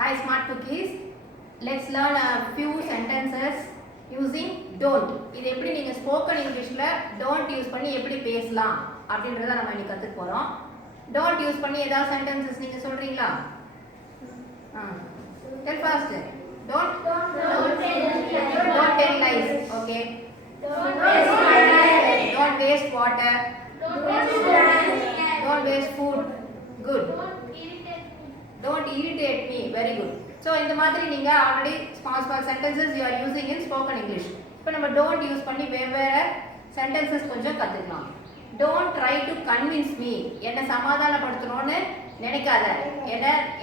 Hi smart cookies. Let's learn a few sentences using don't. இது எப்படி நீங்க spoken இங்கிலீஷ்ல don't யூஸ் பண்ணி எப்படி பேசலாம் அப்படின்றத நம்ம இன்னைக்கு கத்துக்க போறோம். don't யூஸ் பண்ணி ஏதாவது sentences நீங்க சொல்றீங்களா? Tell fast. Don't tell lies. Okay. Don't waste water. Don't waste food. Good. Don't irritate me. Very good. So இந்த மாதிரி நீங்க already small sentences you are using in spoken English. இப்போ நம்ம don't use பண்ணி வெவ்வேறு sentences கொஞ்சம் கத்துக்கலாம். Don't try to convince me. என்ன சமாதானப்படுத்தணும்னு நினைக்காத.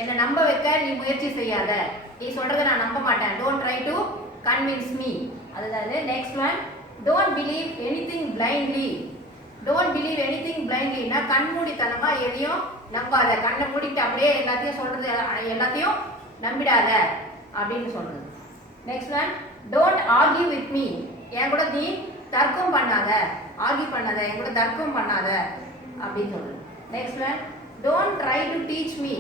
என்ன நம்ப வைக்க நீ முயற்சி செய்யாத. நீ சொல்றதை நான் நம்ப மாட்டேன். Don't try to convince me. அதாவது next one, don't believe anything blindly. Don't believe anything blindly. நான் கண்மூடித்தனமா எதையும் நம்பாத. கண்ணை மூடிட்டு அப்படியே எல்லாத்தையும் சொல்றது எல்லாத்தையும் நம்பிடாத அப்படின்னு சொல்றது. Next one, don't argue with me. என் கூட நீ தர்க்கம் பண்ணாத. ஆர்கியூ பண்ணாத, என் கூட தர்க்கம் பண்ணாத அப்படின்னு சொல்றது. Next one, don't try to teach me.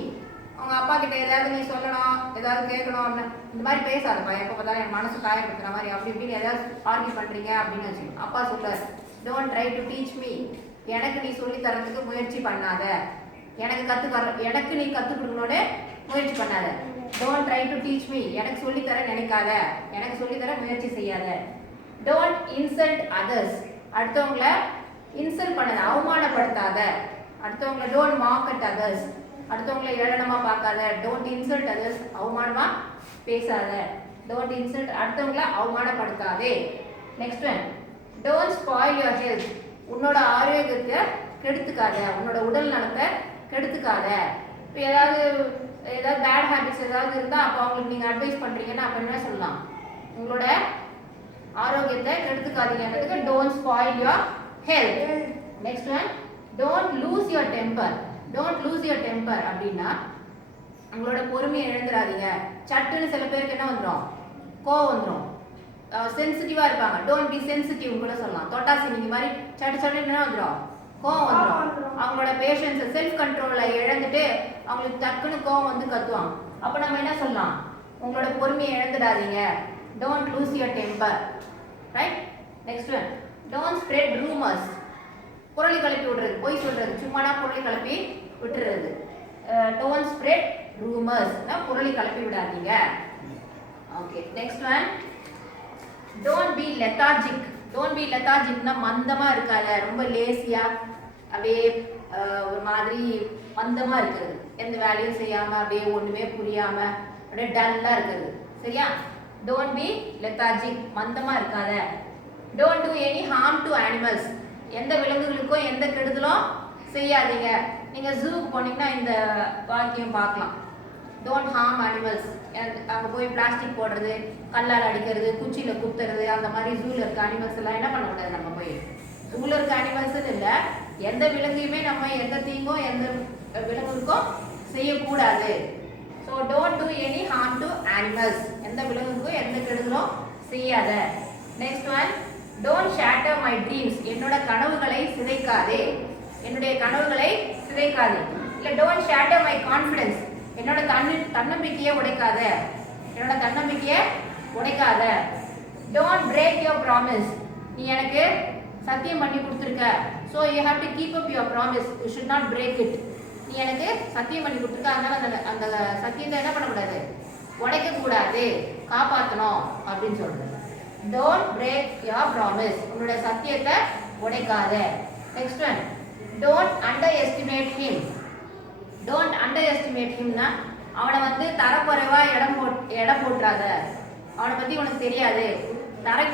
அவங்க அப்பா கிட்ட ஏதாவது நீ சொல்லணும், ஏதாவது கேட்கணும், இந்த மாதிரி பேசாதப்பா. எப்போ பார்த்தாலும் என் மனசு காயப்படுத்துற மாதிரி அப்படி இப்படின்னு ஏதாவது ஆர்கியூ பண்றீங்க அப்படின்னு வச்சுக்கணும். அப்பா சொல்றாரு, don't try to teach me. எனக்கு நீ சொல்லி தரத்துக்கு முயற்சி பண்ணாத. எனக்கு நீ கற்றுக் கொடுக்கணும்னு முயற்சி பண்ணாத. Don't try to teach me. எனக்கு சொல்லித்தர நினைக்காத. எனக்கு சொல்லித்தர முயற்சி செய்யாத. Don't insult others. அடுத்தவங்களை இன்சல்ட் பண்ணாத, அவமானப்படுத்தாத. அடுத்தவங்களை டோன்ட் மார்க் அட் அதர்ஸ். அடுத்தவங்களை ஏளனமா பார்க்காத. Don't insult others. அவமானமா பேசாத. டோன்ட் இன்சல்ட், அடுத்தவங்களை அவமானப்படுத்தாதே. Next one, don't spoil your health. உன்னோட ஆரோக்கியத்தை கெடுத்துக்காத. உன்னோட உடல் நலத்தை கெடுத்துக்காத. இப்போ ஏதாவது பேட் ஹேபிட்ஸ் ஏதாவது இருந்தால் அப்போ அவங்களுக்கு நீங்கள் அட்வைஸ் பண்ணுறீங்கன்னா அப்போ என்ன சொல்லலாம்? உங்களோட ஆரோக்கியத்தை கெடுத்துக்காதீங்கன்றதுக்கு don't spoil your health. Next one, don't lose your temper. Don't lose your temper அப்படின்னா உங்களோட பொறுமையை இழந்துடாதீங்க. சட்டுன்னு சில பேருக்கு என்ன வந்துடும்? கோவம் வந்துடும். சென்சிட்டிவாக இருப்பாங்க. டோன்ட் பி சென்சிட்டிவ் கூட சொல்லலாம். தொட்டாசி நீங்கள் மாதிரி சட்டுன்னு என்ன வந்துடும்? கோவம் வந்துடும். அவங்களோட பேஷன்ஸை செல்ஃப் கண்ட்ரோலை இழந்துட்டு அவங்களுக்கு டக்குன்னு கோவம் வந்து கத்துவாங்க. அப்போ நம்ம என்ன சொல்லலாம்? உங்களோட பொறுமையை இழந்துடாதீங்க. Don't lose your temper. Right? Next one, don't spread rumours. பொருளை கிளப்பி விடுறது, பொய் சொல்றது, சும்மானா பொருளை கிளப்பி விட்டுறது. டோன்ட் ஸ்ப்ரெட் ரூமர்ஸ்னா பொருளை கிளப்பி விடாதீங்க. Okay, next one, don't be lethargic. Don't be லெத்தார்ஜிக்னா மந்தமா இருக்காத, ரொம்ப லேசியா அப்படியே ஒரு மாதிரி மந்தமா இருக்கிறது. எந்த வேலையும் செய்யாம அப்படியே ஒண்ணுமே புரியாம அப்படியே டல்லா இருக்கிறது. சரியா? டோன்ட் பி லெத்தார்ஜிக், மந்தமா இருக்காத. Don't to any harm to animals. எந்த விலங்குகளுக்கும் எந்த கெடுதலும் செய்யாதீங்க. நீங்க ஜூக்கு போனீங்கன்னா இந்த வாக்கியம் பார்க்கலாம். Don't harm animals. அங்கே போய் பிளாஸ்டிக் போடுறது, கல்லால் அடிக்கிறது, குச்சியில் குத்துறது, அந்த மாதிரி ஜூவில் இருக்க அனிமல்ஸ் எல்லாம் என்ன பண்ணக்கூடாது? நம்ம போய் ஜூவில் இருக்க அனிமல்ஸ்ன்னு இல்லை, எந்த விலங்கையுமே நம்ம எந்த தீங்கும் எந்த விலங்குக்கும் செய்யக்கூடாது. So don't do any harm to animals. எந்த விலங்குக்கும் எந்த கெடுதலும் செய்யாத. Next one, don't chatter my dreams. என்னோட கனவுகளை சிதைக்காதே. என்னுடைய கனவுகளை சிதைக்காதே. இல்லை டோன்ட் ஷேட்டர் மை கான்ஃபிடன்ஸ். என்னோட தன்னம்பிக்கையை உடைக்காத. என்னோட தன்னம்பிக்கையை உடைக்காத. Don't break your promise. நீ எனக்கு சத்தியம் பண்ணி கொடுத்துருக்க. So you have to keep up your promise. You should not break it. நீ எனக்கு சத்தியம் பண்ணி கொடுத்துருக்க, அதனால அந்த சத்தியத்தை என்ன பண்ணக்கூடாது? உடைக்கக்கூடாது, காப்பாற்றணும் அப்படின்னு சொல்றது. Don't break your promise. உன்னோட சத்தியத்தை உடைக்காத. Next one, don't underestimate him. Don't underestimate ஹிம்னா அவனை வந்து தரக்குறைவா இடம் போட்டுறாத. அவனை பத்தி உனக்கு தெரியாது. தரம்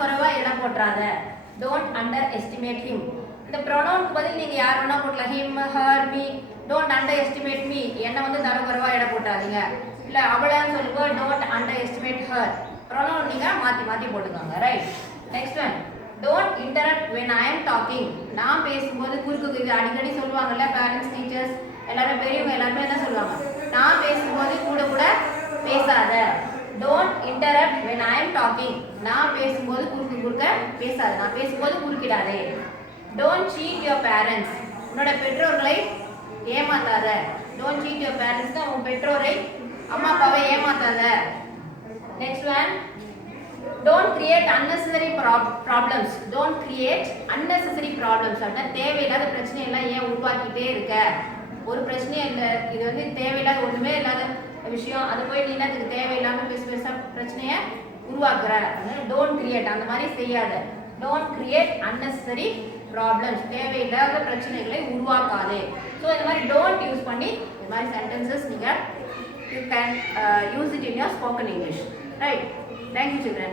குறைவா இடம் போட்டுறாத. Don't underestimate him. இந்த ப்ரொனவுனுக்கு பதில் நீங்க யார் வேணா போட்டலாம். Him, her, me. Don't underestimate me. என்னை வந்து தரக்குறைவா இடம் போட்டுறாதீங்க. இல்ல அவளான்னு சொல்லுங்க. Don't underestimate her. Pronoun நீங்க மாத்தி போட்டுக்கோங்க. Right? Next one, don't interrupt when I am talking. நான் பேசும்போது குறுக்கு அடிக்கடி சொல்லுவாங்கல்ல பேரண்ட்ஸ், டீச்சர்ஸ் எல்லாரும், பெரியவங்க எல்லாருமே என்ன சொல்லுவாங்க? நான் பேசும்போது கூட பேசாத. Don't interrupt when I am talking. நான் பேசும்போது குறுக்க பேசாத. நான் பேசும்போது குறுக்கிடாதே. Don't cheat your parents. உன்னோட பெற்றோர்களை ஏமாத்தாத. Don't cheat your parents. தான் உன் பெற்றோரை அம்மா அப்பாவை ஏமாத்தாத. Next one. Don't create unnecessary problems. Don't create unnecessary problems. அப்படின்னா தேவையில்லாத பிரச்சனை எல்லாம் ஏன் உருவாக்கிட்டே இருக்க? ஒரு பிரச்சனையே இல்லை, இது வந்து தேவையில்லாத ஒண்ணுமே இல்லாத விஷயம், அது போய் நீ என்னத்துக்கு தேவையில்லாம பெருசா பிரச்சனையை உருவாக்குற. டோன்ட் கிரியேட், அந்த மாதிரி செய்யாத. Don't create unnecessary problems. தேவையில்லாத பிரச்சனைகளை உருவாக்காதே. ஸோ இந்த மாதிரி டோன்ட் யூஸ் பண்ணி இந்த மாதிரி சென்டென்சஸ் நீங்கள் you can use it in your spoken English. Right? Thank you, children.